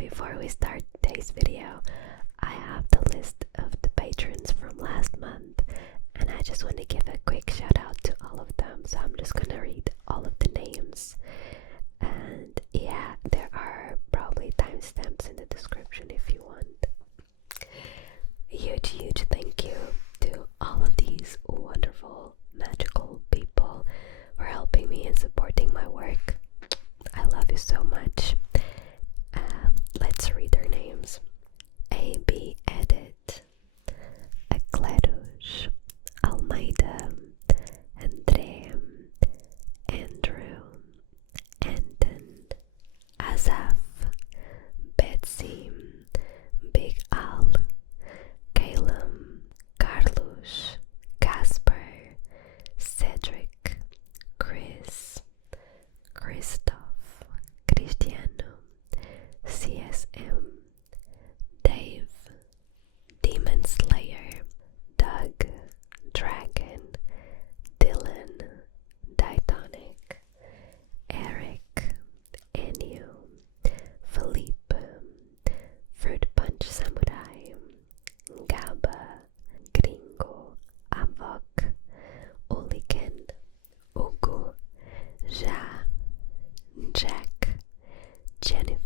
Before we start today's video, I have the list of the patrons from last month, and I just want to give a quick shout out to all of them. So I'm just gonna read all of the names, and yeah, there are probably timestamps in the description if you want. A huge thank you to all of these wonderful, magical people for helping me and supporting my work. I love you so much. Let's read their names. AB Edit, Acleros, Almeida, André, Andrew, Anton, Asaf, Betsy, Big Al, Calum, Carlos, Casper, Cedric, Chris, Christoph, Cristiano, CSM, Dave, Demon Slayer, Doug, Dragon, Dylan, Ditonic, Eric, Ênio, Philippe, Fruit Punch Samurai, Gabba, Gringo, Havock, Oligan, Ugo, Jack, Jennifer,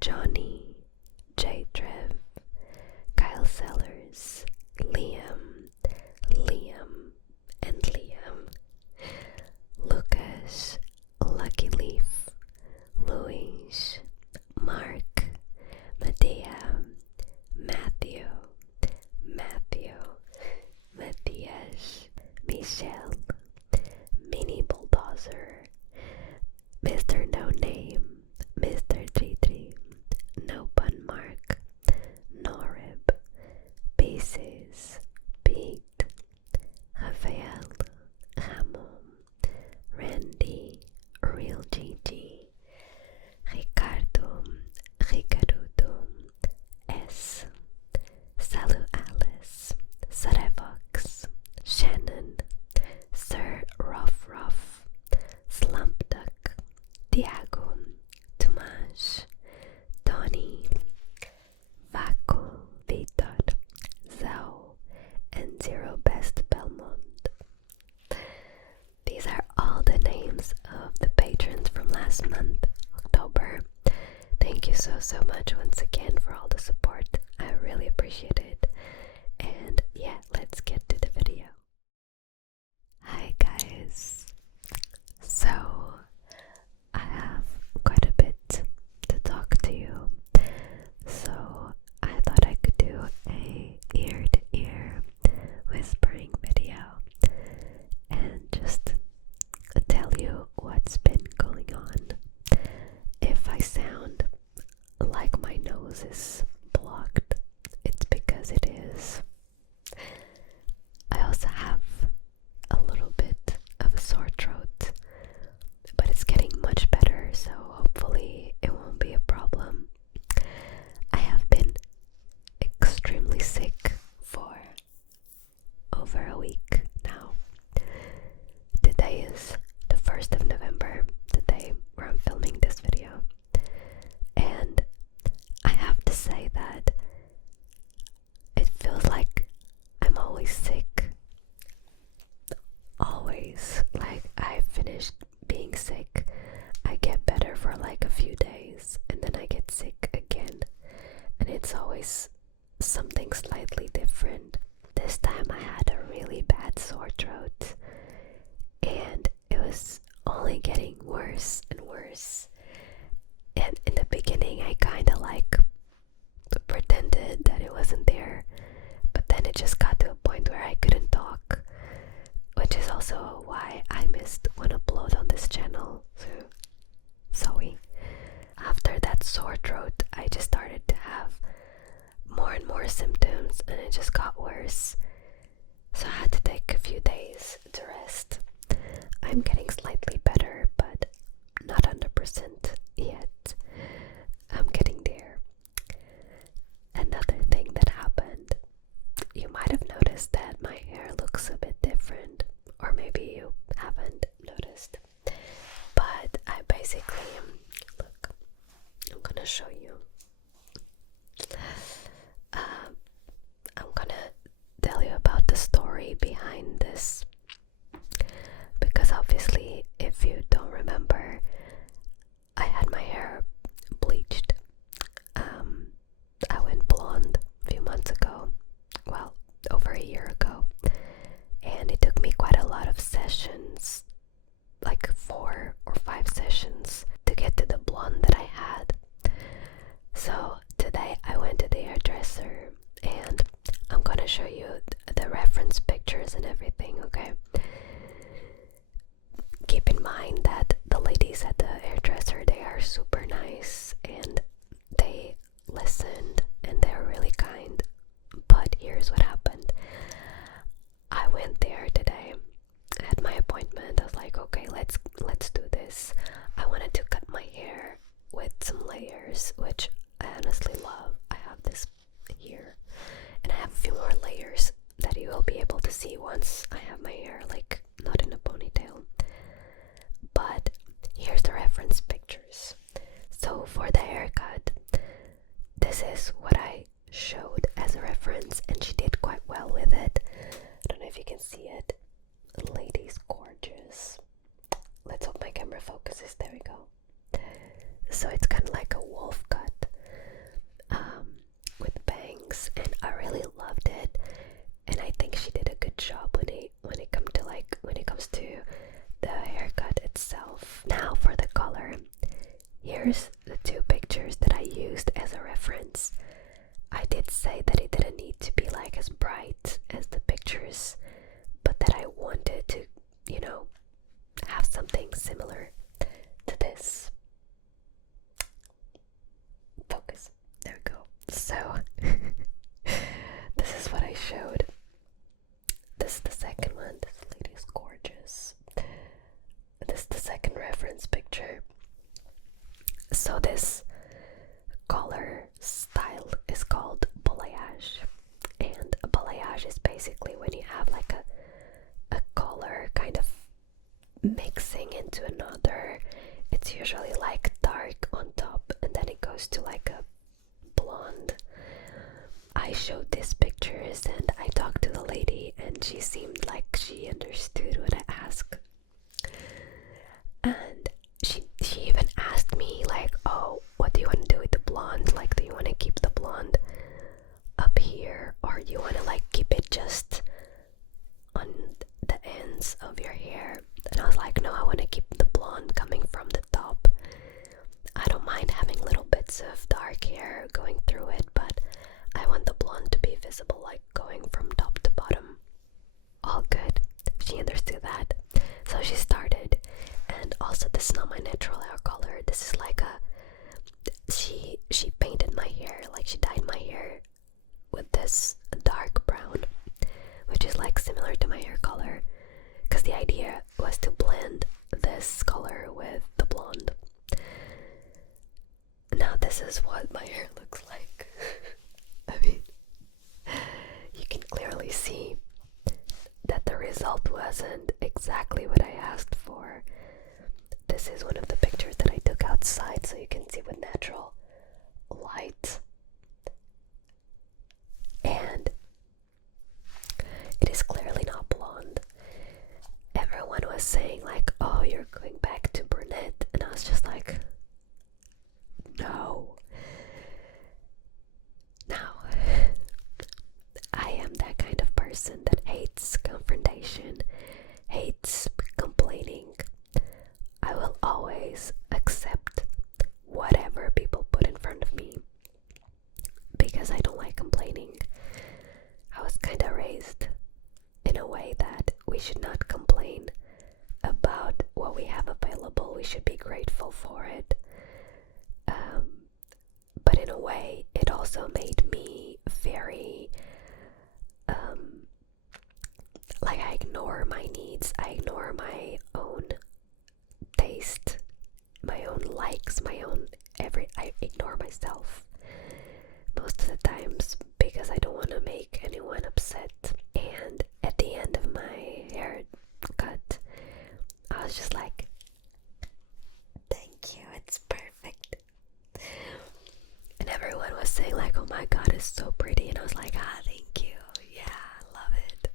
Johnny, J-Trev, Kylesellors, Liam, and Liam, Lucas, Lucky Leaf, Luis, Mark, Mattija, Matthew, Matthias, Michelle, Mini Bulldozer, Mr.NoName, Mr. G3, No Bun Mark, Norib, Pieces, Pete, Rafael, Ramon, Randy, Real GG, Rikarudo, S, Salutalice, Sarevox, Shannon, Sir Ruff, Slump Duck, Tiago, Tomas, Tony, Vakco, Vitor, and ZRObestBelmont. These are all the names of the patrons from last month, October. Thank you so much once again for all the support. I really appreciate it. And yeah, let's get to the video. Hi guys. So I have quite a bit to talk to you, so I thought I could do a ear-to-ear whispering video and just tell you what's been going on. If I sound like my nose is blocked, it's because it is. I also have a little bit of a sore throat, but it's getting much better, so hopefully it won't be a problem. I have been extremely sick for over a week now. Today is the 1st of November, the day where I'm filming this video, and I have to say that it feels like I'm always sick. Always. Like, I finished being sick, I get better for like a few days, and then I get sick again, and it's always something slightly different. This time I had a really bad sore throat, and it was only getting worse and worse. And in the beginning I kinda like pretended that it wasn't there, but then it just got to a point where I couldn't talk, which is also why I missed one upload on this channel. So sorry. After that sore throat, I just started to have more and more symptoms, and it just got worse. So I had to take a few days to rest. I'm getting slightly better, but not 100% yet. I'm getting there. Another thing that happened, you might have noticed that my hair looks a bit different, or maybe you haven't noticed, but I basically, look, I'm gonna show you. behind this, because obviously, if you don't remember, I had my hair bleached. I went blonde a few months ago, well, over a year ago, and it took me quite a lot of sessions, like 4 or 5 sessions, to get to the blonde that I had. So today I went to the hairdresser, and I'm gonna show you the reference pictures and everything, okay? Keep in mind that the ladies at the hairdresser, they are super nice and they listened and they're really kind. But here's what happened. I went there today, I had my appointment. I was like, okay, let's do this. I wanted to cut my hair with some layers, which I honestly love. I have this here, and I have a few more layers that you will be able to see once I have my hair like not in a ponytail. But here's the reference pictures. So for the haircut, this is what I showed as a reference, and she did quite well with it. I don't know if you can see it. The lady's gorgeous. Let's hope my camera focuses. There we go. So it's kind of like a wolf cut with bangs, and I really loved it. And I think she did a good job when it comes to the haircut itself. Now for the color. Here's the 2 pictures that I used as a reference. I did say that it didn't need to be like as bright as the pictures, but that I wanted to, have something similar to this. Focus. There we go. So, this is what I showed. This is the second one. This lady is gorgeous. This is the second reference picture. So this color style is called balayage. And a balayage is basically when you have like a color kind of mixing into another. It's usually like dark on top and then it goes to like a blonde. I showed these pictures and I talked to the lady and she seemed like she understood what I asked. And she even asked me like, oh, what do you want to do with the blonde? Like, do you want to keep the blonde up here, or do you want to like keep it just on the ends of your hair? And I was like, no, I want to keep the blonde coming from the top. I don't mind having little bits of dark hair going through it, but I want the blonde to be visible, like going from top to bottom. All good. She understood that. So she started. And also, this is not my natural hair color. This is like she painted my hair, like she dyed my hair with this dark brown, which is like similar to my hair color, because the idea was to blend this color with the blonde. Now this is what my hair looks like. I mean, you can clearly see that the result wasn't exactly what I asked for. This is one of the pictures that I took outside, so you can see with natural light. And it is clearly not blonde. Everyone was saying like, oh, you're going back to brunette, and I was just like, no. Now, I am that kind of person that hates confrontation, hates complaining. I will always accept whatever people put in front of me because I don't like complaining. I was kind of raised in a way that we should not complain about what we have available. We should be grateful for it. But in a way, it also made me very like I ignore my needs, I ignore my own taste, my own likes, I ignore myself most of the times because I don't want to make anyone upset. And at the end of my haircut, I was just like, thank you, it's perfect. And everyone was saying like, oh my god, it's so pretty, and I was like, thank you, yeah, I love it.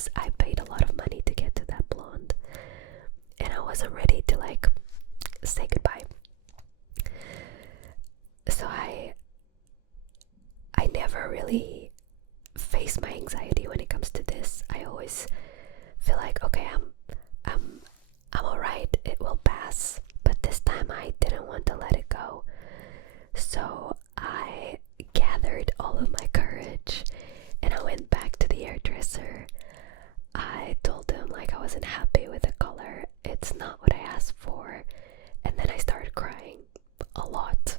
because I paid a lot of money to get to that blonde, and I wasn't ready to like say goodbye. So I never really face my anxiety when it comes to this. I always feel like, okay, I'm alright, it will pass. But this time I didn't want to let it go. So I gathered all of my courage and I went back to the hairdresser. I told him like I wasn't happy with the color. It's not what I asked for. And then I started crying a lot.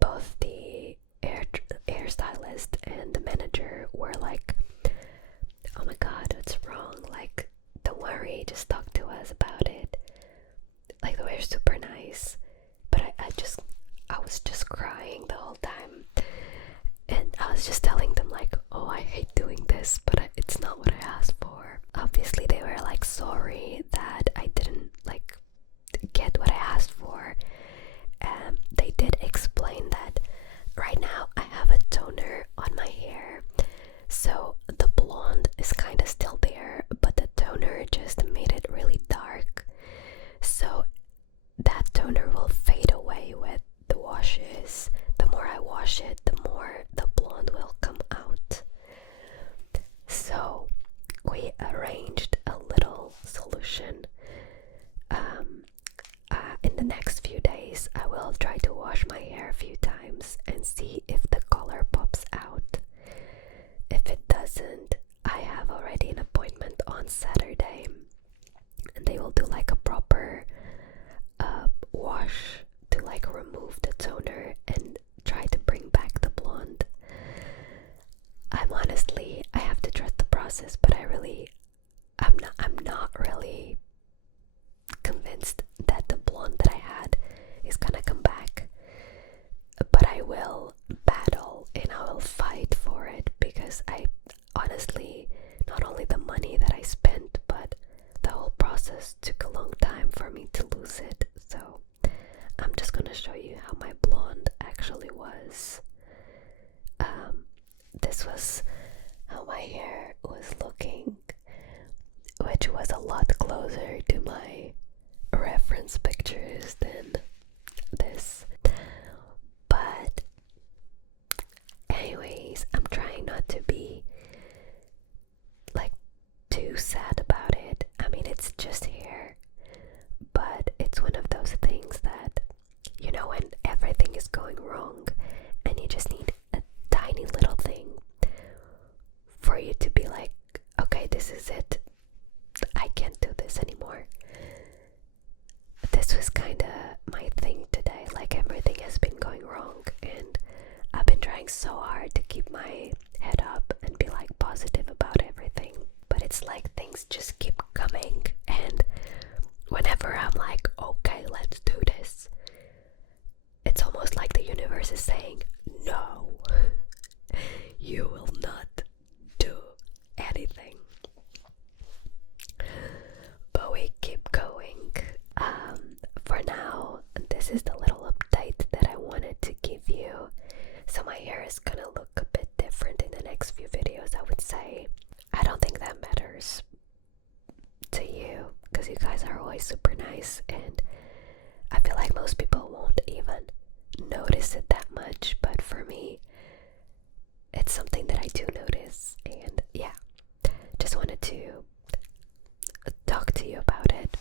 Both the hairstylist and the manager were like, oh my god, what's wrong? Like, don't worry, just talk to us about it. Like, they were super nice. But I was just crying the whole time. And I was just telling them like, oh, I hate doing this, but it's not what I asked for. Obviously, they were like sorry that I didn't like get what I asked for. They did explain that right now I have a toner on my hair, so the blonde is kind of still there, but the toner just made it really dark. So that toner will fade away with the washes. The more I wash it, the more the blonde will come out. So we arranged a little solution. In the next few days, I will try to wash my hair a few times and see if the color pops out. If it doesn't, I have already an appointment on Saturday, and they will do like a proper wash to like remove the toner and try to bring back the blonde. I have to trust the process, but I'm not really convinced that the blonde that I had is gonna come back. But I will battle and I will fight for it, because I honestly, not only the money that I spent, but the whole process took a long time for me to lose it. So I'm just gonna show you how my blonde actually was. This was how my hair was looking, which was a lot closer to my reference pictures than this. But anyways, I'm trying not to be like too sad about it. I mean, it's just hair, but it's one of those things that, you know, when everything is going wrong and you just need a tiny little thing for you to be like, okay, this is it, I can't do this anymore. This was kind of my thing today. Like, everything has been going wrong and I've been trying so hard to keep my head up and be like positive about everything, but it's like things just keep coming, and whenever I'm like, okay, let's do this, it's almost like the universe is saying, no, you will not do anything. But we keep going. For now, this is the little update that I wanted to give you. So my hair is gonna look a bit different in the next few videos, I would say. I don't think that matters to you, because you guys are always super nice, and I feel like most people won't even notice it that much, but for me, it's something that I do notice. And yeah, just wanted to talk to you about it.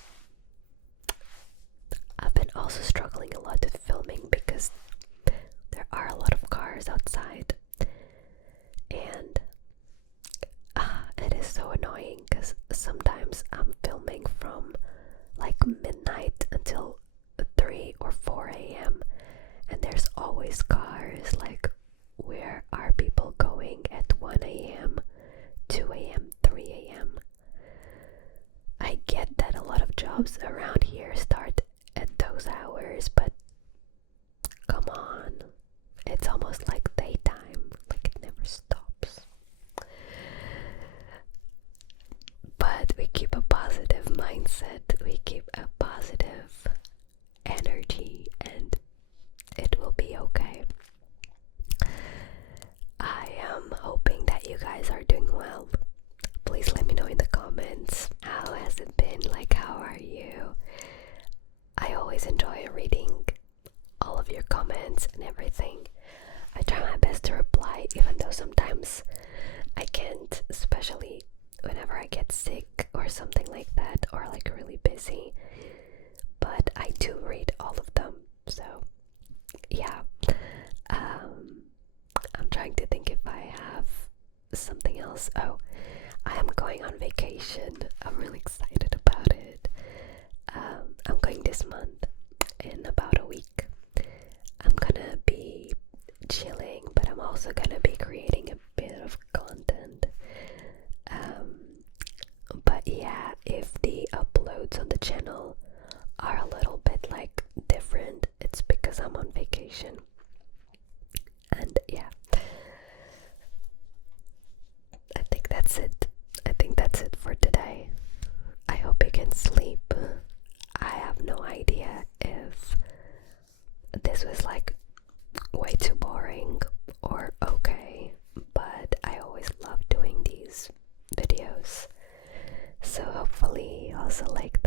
I've been also struggling a lot with filming because there are a lot of cars outside, and it is so annoying because sometimes I'm filming from like midnight until 3 or 4 a.m. and there's always cars. Like, where are people going at 1 a.m., 2 a.m., 3 a.m.? I get that a lot of jobs around here start at those hours, but come on, it's almost like daytime, like it never stops. But we keep a positive mindset, we keep a positive energy, and it will be okay. I am hoping that you guys are doing well. comments and everything. I try my best to reply, even though sometimes I can't, especially whenever I get sick or something like that, or like really busy. But I do read all of them, so yeah. I'm trying to think if I have something else. Oh, I am going on vacation. I'm really excited about it. I'm going this month in about a week. I'm gonna be chilling, but I'm also gonna be creating a bit of content. But yeah, if the uploads on the channel are a little bit like different, it's because I'm on vacation. And yeah, I think that's it. I think that's it for today. I hope you can sleep. I have no idea if this was like way too boring or okay, but I always love doing these videos. So hopefully you also like